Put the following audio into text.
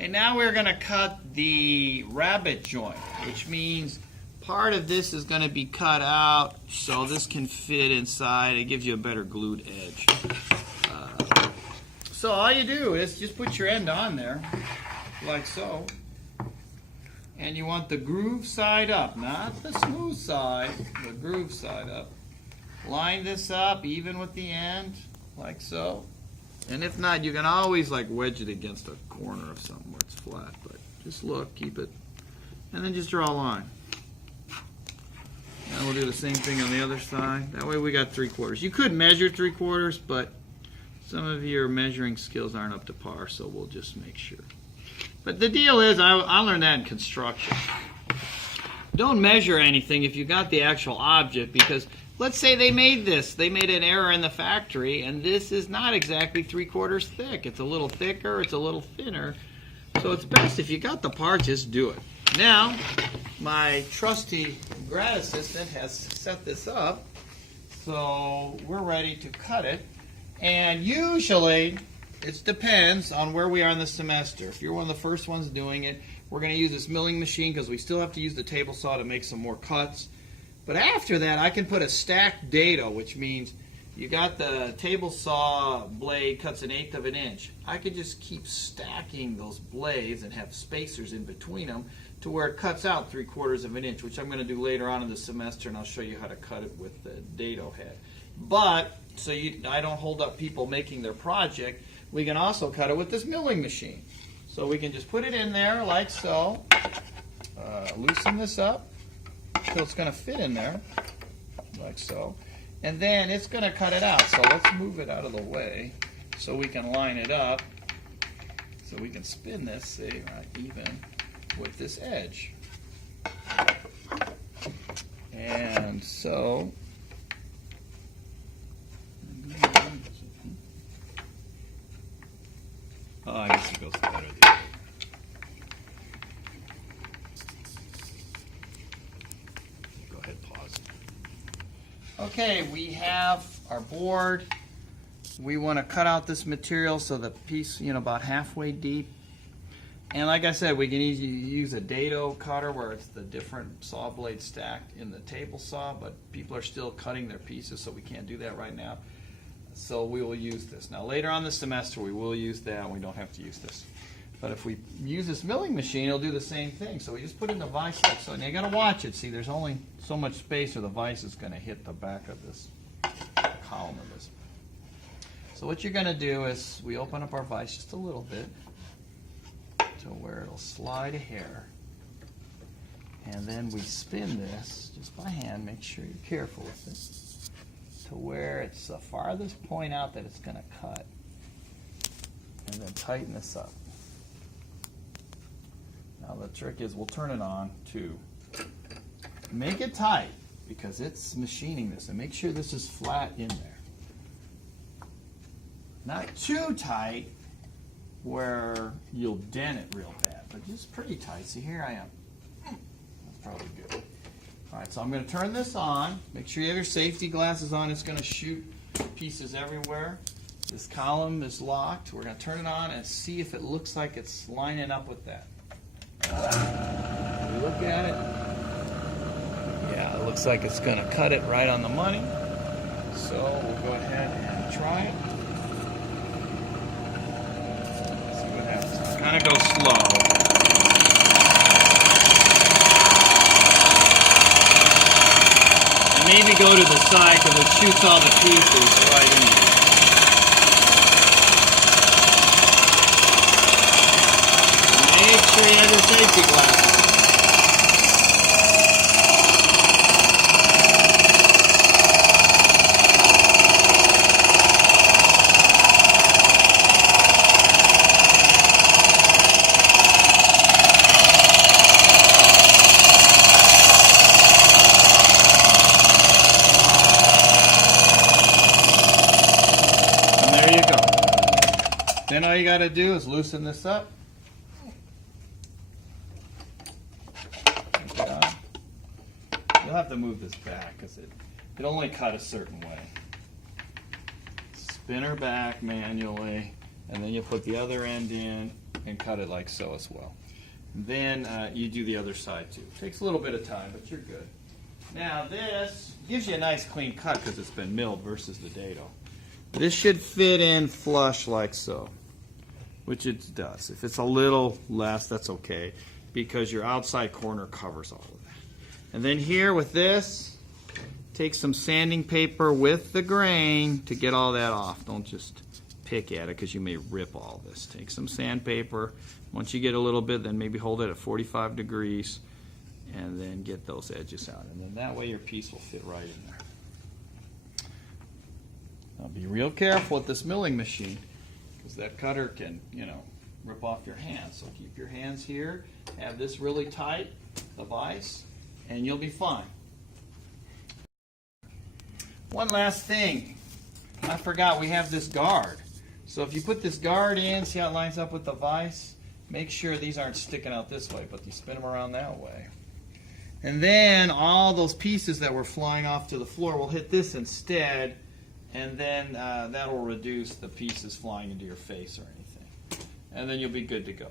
Okay, now we're going to cut the rabbet joint, which means part of this is going to be cut out so this can fit inside. It gives you a better glued edge. So all you do is just put your end on there, like so. And you want the groove side up, not the smooth side, the groove side up. Line this up even with the end, like so. And if not, you can always like wedge it against a corner of something where it's flat. But just look, keep it, and then just draw a line. And we'll do the same thing on the other side. That way we got 3/4. You could measure 3/4, but some of your measuring skills aren't up to par, so we'll just make sure. But the deal is, I learned that in construction. Don't measure anything if you got the actual object, because let's say they made this. They made an error in the factory, and this is not exactly 3/4 thick. It's a little thicker, it's a little thinner. So it's best if you got the part, just do it. Now, my trusty grad assistant has set this up, so we're ready to cut it. And usually, it depends on where we are in the semester. If you're one of the first ones doing it, we're going to use this milling machine because we still have to use the table saw to make some more cuts. But after that, I can put a stacked dado, which means you got the table saw blade cuts 1/8 of an inch. I could just keep stacking those blades and have spacers in between them to where it cuts out 3/4 of an inch, which I'm going to do later on in the semester, and I'll show you how to cut it with the dado head. But so I don't hold up people making their project, we can also cut it with this milling machine. So we can just put it in there like so, loosen this up so it's going to fit in there like so, and then it's going to cut it out. So let's move it out of the way so we can line it up, so we can spin this, say, right even with this edge. And so I guess it goes better there. Go ahead, pause. Okay, we have our board. We want to cut out this material so the piece, about halfway deep. And like I said, we can easily use a dado cutter where it's the different saw blades stacked in the table saw, but people are still cutting their pieces, so we can't do that right now. So we will use this. Now later on this semester we will use that, and we don't have to use this. But if we use this milling machine, it'll do the same thing. So we just put in the vise like so. And you got to watch it. See, there's only so much space or the vise is going to hit the back of this column of this. So what you're going to do is we open up our vise just a little bit to where it'll slide a hair. And then we spin this just by hand. Make sure you're careful with it, to where it's the farthest point out that it's going to cut, and then tighten this up. Now the trick is we'll turn it on to make it tight because it's machining this, and make sure this is flat in there. Not too tight where you'll dent it real bad, but just pretty tight. See, here I am. That's probably good. Alright, so I'm going to turn this on. Make sure you have your safety glasses on. It's going to shoot pieces everywhere. This column is locked. We're going to turn it on and see if it looks like it's lining up with that. We look at it. Yeah, it looks like it's going to cut it right on the money. So we'll go ahead and try it. See what happens. Kind of go slow. Maybe go to the side because it shoots all the pieces right in there. Make sure you have your safety glasses. Then all you got to do is loosen this up. You'll have to move this back because it only cut a certain way. Spin her back manually, and then you put the other end in. and cut it like so as well. Then you do the other side too. Takes a little bit of time, but you're good. Now this gives you a nice clean cut because it's been milled versus the dado. This should fit in flush like so, which it does. If it's a little less, that's okay, because your outside corner covers all of that. And then here with this, take some sanding paper with the grain to get all that off. Don't just pick at it because you may rip all this. Take some sandpaper. Once you get a little bit, then maybe hold it at 45 degrees and then get those edges out. And then that way your piece will fit right in there. Now be real careful with this milling machine because that cutter can, you know, rip off your hands. So keep your hands here, have this really tight, the vise, and you'll be fine. One last thing, I forgot we have this guard. So if you put this guard in, see how it lines up with the vise? Make sure these aren't sticking out this way, but you spin them around that way. And then all those pieces that were flying off to the floor will hit this instead, and then that will reduce the pieces flying into your face or anything. And then you'll be good to go.